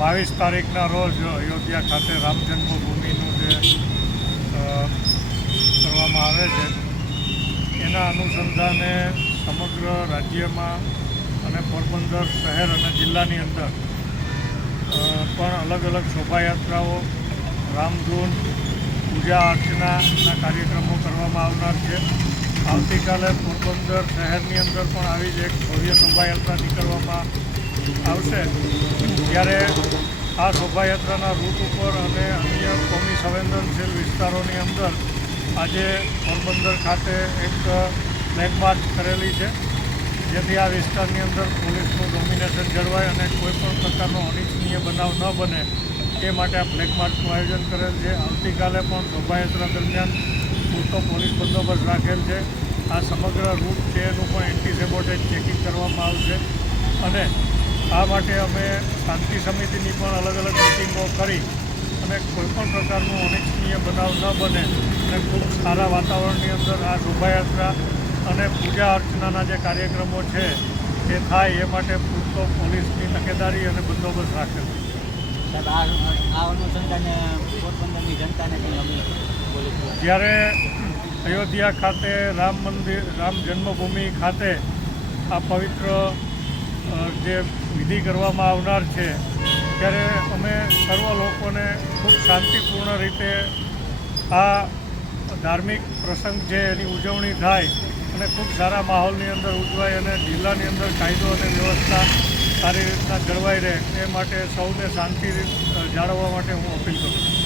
બાવીસ તારીખના રોજ અયોધ્યા ખાતે રામ જન્મભૂમિનું જે કરવામાં આવે છે, એના અનુસંધાને સમગ્ર રાજ્યમાં અને પોરબંદર શહેર અને જિલ્લાની અંદર પણ અલગ અલગ શોભાયાત્રાઓ, રામધૂન, પૂજા અર્ચનાના કાર્યક્રમો કરવામાં આવનાર છે. આવતીકાલે પોરબંદર શહેરની અંદર પણ આવી જ એક ભવ્ય શોભાયાત્રા નીકળવામાં આવશે. ત્યારે આ શોભાયાત્રાના રૂટ ઉપર અને અન્ય કોમી સંવેદનશીલ વિસ્તારોની અંદર આજે પોરબંદર ખાતે એક ફ્લેગ માર્ચ કરેલી છે. જેથી આ વિસ્તારની અંદર પોલીસનું ડોમિનેશન જળવાય અને કોઈપણ પ્રકારનો અનિચ્છનીય બનાવ ન બને એ માટે આ ફ્લેગ માર્ચનું આયોજન કરેલ છે. આવતીકાલે પણ શોભાયાત્રા દરમિયાન પૂરતો પોલીસ બંદોબસ્ત રાખેલ છે. આ સમગ્ર રૂટ છે એનું પણ એન્ટી સેબોટેજ ચેકિંગ કરવામાં આવશે. અને આ માટે અમે શાંતિ સમિતિની પણ અલગ અલગ મિટિંગો કરી અને કોઈપણ પ્રકારનું અનિચ્છનીય બનાવ ન બને અને ખૂબ સારા વાતાવરણની અંદર આ શોભાયાત્રા અને પૂજા અર્ચનાના જે કાર્યક્રમો છે એ થાય એ માટે પૂરતો પોલીસની તકેદારી અને બંદોબસ્ત રાખેલો જ્યારે અયોધ્યા ખાતે રામ મંદિર રામ જન્મભૂમિ ખાતે આ પવિત્ર જે વિધિ કરવામાં આવનાર છે, ત્યારે અમે સર્વ લોકોને ખૂબ શાંતિપૂર્ણ રીતે આ ધાર્મિક પ્રસંગ છે એની ઉજવણી થાય અને ખૂબ સારા માહોલની અંદર ઉજવાય અને જિલ્લાની અંદર કાયદો અને વ્યવસ્થા સારી રીતના જળવાઈ રહે, એ માટે સૌને શાંતિ જાળવવા માટે હું અપીલ કરું છું.